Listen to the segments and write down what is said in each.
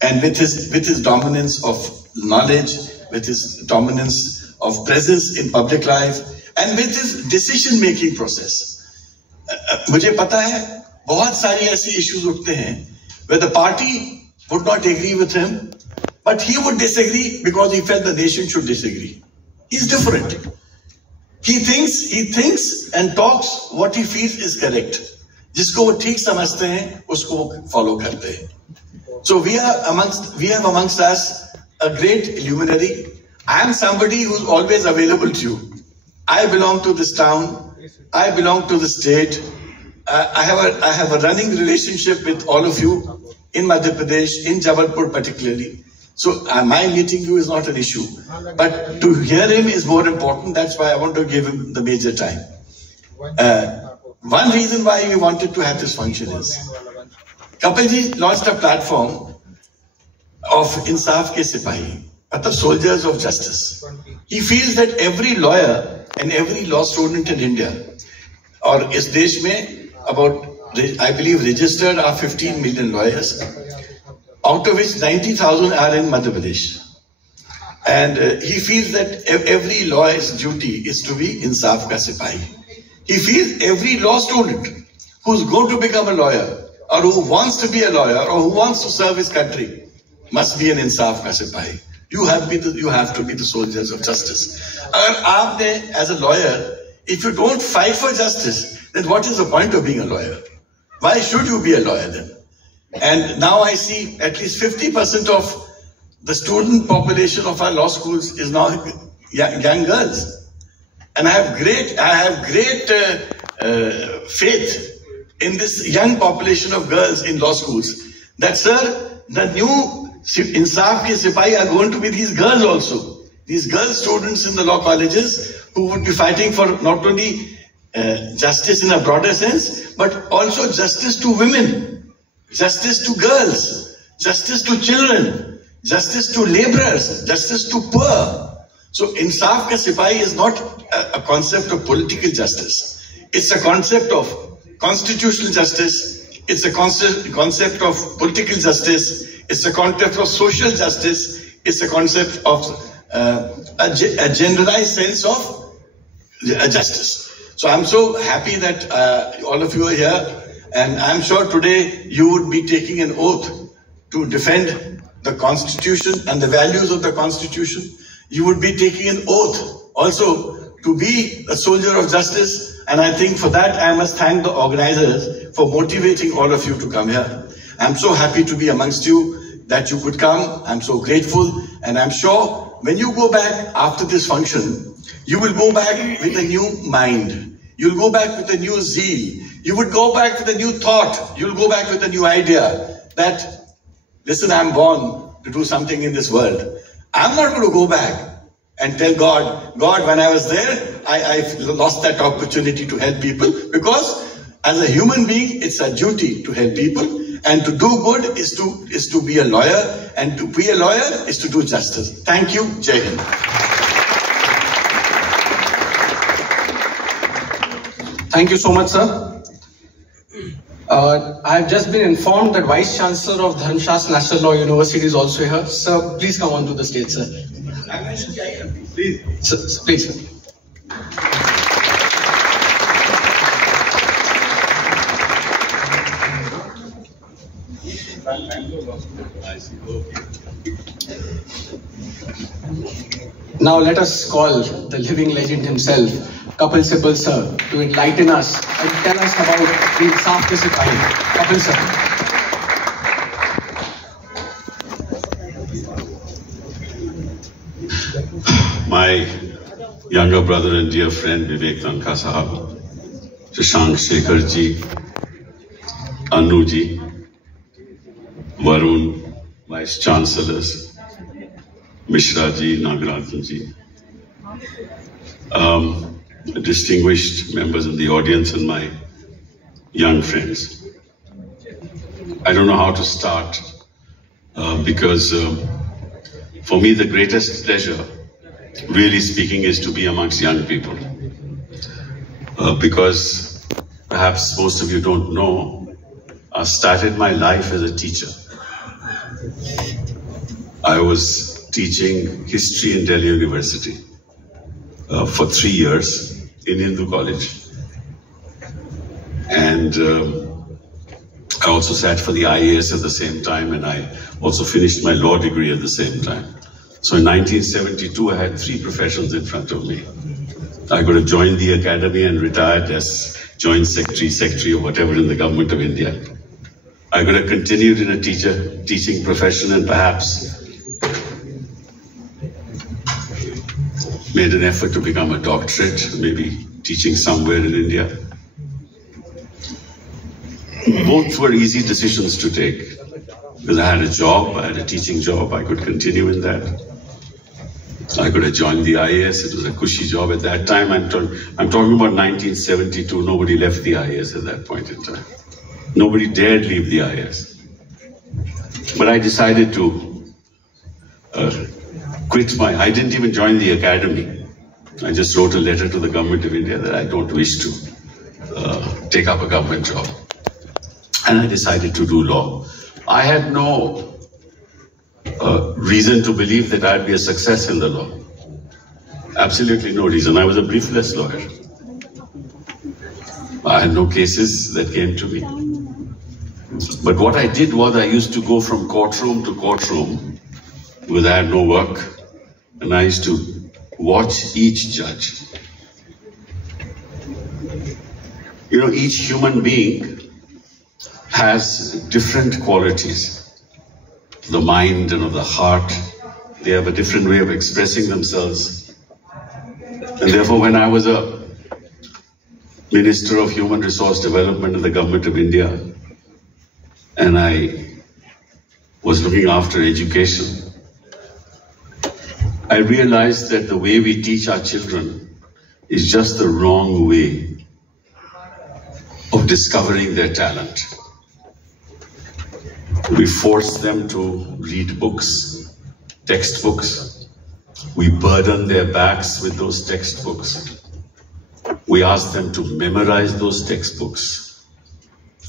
And with his dominance of knowledge, with his dominance of presence in public life, and with his decision-making process. मुझे पता है बहुत सारी ऐसी issues उठते हैं where the party would not agree with him, but he would disagree because he felt the nation should disagree. He's different. He thinks and talks what he feels is correct. जिसको वो ठीक समझते हैं, उसको वो follow करते हैं. So we have amongst us a great luminary. I am somebody who's always available to you. I belong to this town. I belong to the state. I have a running relationship with all of you in Madhya Pradesh, in Jabalpur particularly. So my meeting you is not an issue. But to hear him is more important. That's why I want to give him the major time. One reason why we wanted to have this function is Kapilji launched a platform of Insaf ke Sipahi, soldiers of justice. He feels that every lawyer and every law student in India, or is desh mein about, I believe, registered are 15 million lawyers, out of which 90,000 are in Madhya Pradesh. And he feels that every lawyer's duty is to be Insaf ka Sipahi. He feels every law student who's going to become a lawyer, or who wants to be a lawyer, or who wants to serve his country, must be an Insaf ka Sipahi. You have to be the soldiers of justice. As a lawyer, if you don't fight for justice, then what is the point of being a lawyer? Why should you be a lawyer then? And now I see at least 50% of the student population of our law schools is now young girls. And I have great faith in this young population of girls in law schools. That, sir, the new Insaf ke Sipahi are going to be these girls also. These girl students in the law colleges who would be fighting for not only justice in a broader sense, but also justice to women, justice to girls, justice to children, justice to laborers, justice to poor. So Insaf ka Sipahi is not a concept of political justice. It's a concept of constitutional justice. It's a concept of political justice. It's a concept of social justice. It's a concept of a generalized sense of justice. So I'm so happy that all of you are here, and I'm sure today you would be taking an oath to defend the Constitution and the values of the Constitution. You would be taking an oath also to be a soldier of justice, and I think for that I must thank the organizers for motivating all of you to come here. I'm so happy to be amongst you, that you could come. I'm so grateful, and I'm sure when you go back after this function, you will go back with a new mind. You'll go back with a new zeal. You would go back with a new thought. You'll go back with a new idea that, listen, I'm born to do something in this world. I'm not going to go back and tell God, when I was there, I lost that opportunity to help people, because as a human being, it's a duty to help people, and to do good is to be a lawyer, and to be a lawyer is to do justice. Thank you. Jai Hind. Thank you so much, sir. I have just been informed that Vice Chancellor of Dharmshastra National Law University is also here. Sir, please come on to the stage, sir. Please. Sir, please, sir. Now let us call the living legend himself, Kapil Sibal sir, to enlighten us and tell us about the Insaf ke Sipahi. Kapil sir. My younger brother and dear friend Vivek Tanka Sahab, Shashank Shekhar ji, Anu ji, Varun, Vice Chancellors, Mishra ji, Nagarajan ji, distinguished members of the audience and my young friends. I don't know how to start because for me the greatest pleasure, really speaking, is to be amongst young people. Because perhaps most of you don't know, I started my life as a teacher. I was teaching history in Delhi University for 3 years in Hindu College. And I also sat for the IAS at the same time, and I also finished my law degree at the same time. So in 1972, I had 3 professions in front of me. I could have joined the academy and retired as joint secretary or whatever in the government of India. I could have continued in a teaching profession and perhaps made an effort to become a doctorate, maybe teaching somewhere in India. Both were easy decisions to take because I had a job, I had a teaching job, I could continue in that. I could have joined the IAS, it was a cushy job at that time. I'm talking about 1972, nobody left the IAS at that point in time. Nobody dared leave the IAS. But I decided to I didn't even join the academy. I just wrote a letter to the government of India that I don't wish to take up a government job. And I decided to do law. I had no reason to believe that I'd be a success in the law. Absolutely no reason. I was a briefless lawyer. I had no cases that came to me. But what I did was I used to go from courtroom to courtroom because I had no work, and I used to watch each judge. You know, each human being has different qualities. The mind and of the heart, they have a different way of expressing themselves. And therefore, when I was a Minister of Human Resource Development in the Government of India, and I was looking after education, I realized that the way we teach our children is just the wrong way of discovering their talent. We force them to read books, textbooks. We burden their backs with those textbooks. We ask them to memorize those textbooks.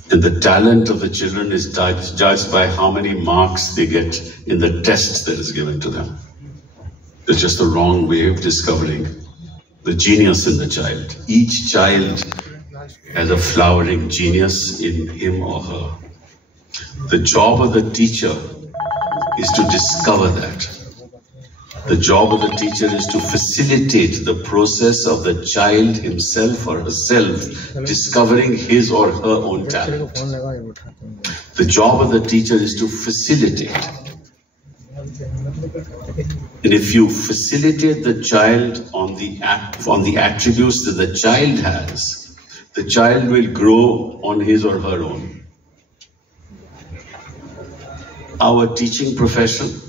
And the talent of the children is judged by how many marks they get in the test that is given to them. It's just the wrong way of discovering the genius in the child. Each child has a flowering genius in him or her. The job of the teacher is to discover that. The job of the teacher is to facilitate the process of the child himself or herself discovering his or her own talent. The job of the teacher is to facilitate. And if you facilitate the child on the attributes that the child has, the child will grow on his or her own. Our teaching profession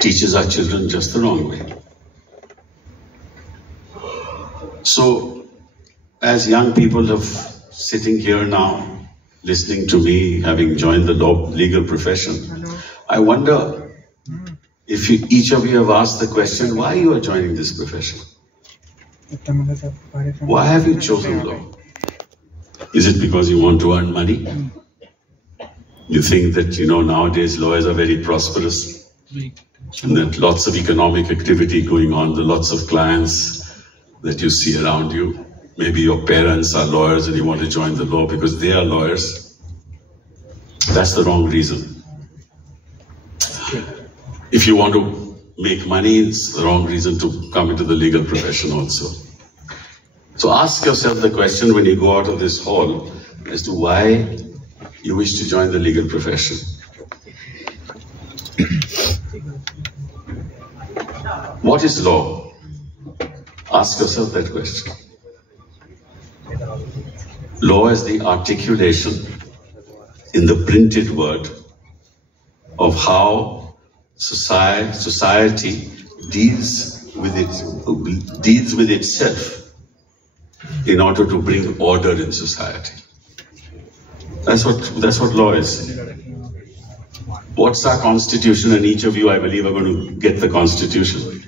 teaches our children just the wrong way. So, as young people have sitting here now, listening to me, having joined the legal profession, I wonder if each of you have asked the question, why you are joining this profession? Why have you chosen law? Is it because you want to earn money? You think that, nowadays lawyers are very prosperous and that lots of economic activity going on, there are lots of clients that you see around you. Maybe your parents are lawyers and you want to join the law because they are lawyers. That's the wrong reason. If you want to make money, it's the wrong reason to come into the legal profession also. So ask yourself the question when you go out of this hall as to why you wish to join the legal profession. What is law? Ask yourself that question. Law is the articulation in the printed word of how society deals with itself in order to bring order in society. That's what law is. What's our constitution? And each of you, I believe, are going to get the constitution.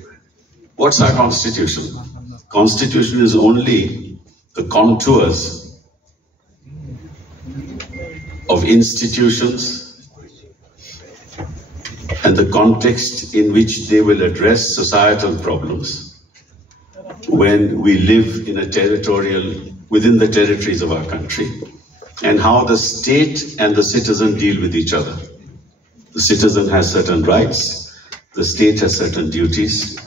What's our constitution? Constitution is only the contours of institutions and the context in which they will address societal problems when we live in a within the territories of our country, and how the state and the citizen deal with each other. The citizen has certain rights, the state has certain duties.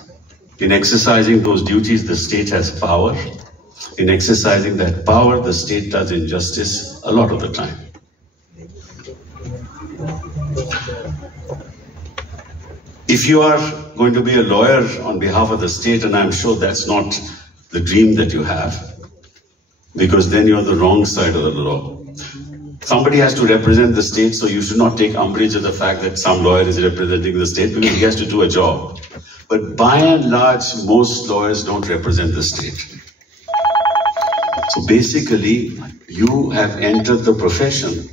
In exercising those duties, the state has power. In exercising that power, the state does injustice a lot of the time. If you are going to be a lawyer on behalf of the state, and I'm sure that's not the dream that you have, because then you're on the wrong side of the law. Somebody has to represent the state, so you should not take umbrage at the fact that some lawyer is representing the state, because he has to do a job. But by and large, most lawyers don't represent the state. So basically, you have entered the profession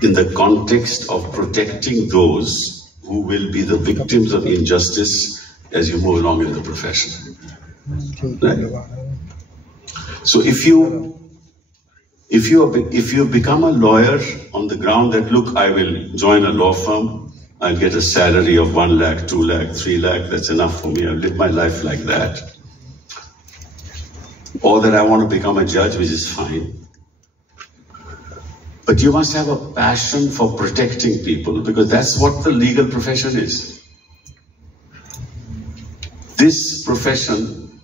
in the context of protecting those who will be the victims of injustice as you move along in the profession. Right? So if you become a lawyer on the ground that, look, I will join a law firm, I'll get a salary of 1 lakh, 2 lakh, 3 lakh, that's enough for me, I'll live my life like that. Or that I want to become a judge, which is fine. But you must have a passion for protecting people, because that's what the legal profession is. This profession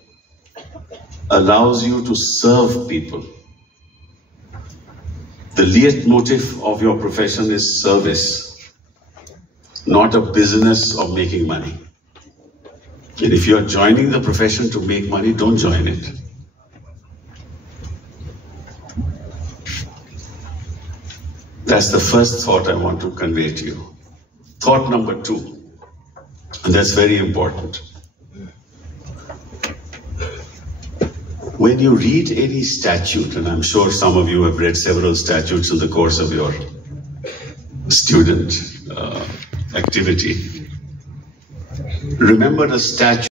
allows you to serve people. The leitmotif of your profession is service, not a business of making money. And if you are joining the profession to make money, don't join it. That's the first thought I want to convey to you. Thought number 2, and that's very important. When you read any statute, and I'm sure some of you have read several statutes in the course of your student activity, remember a statute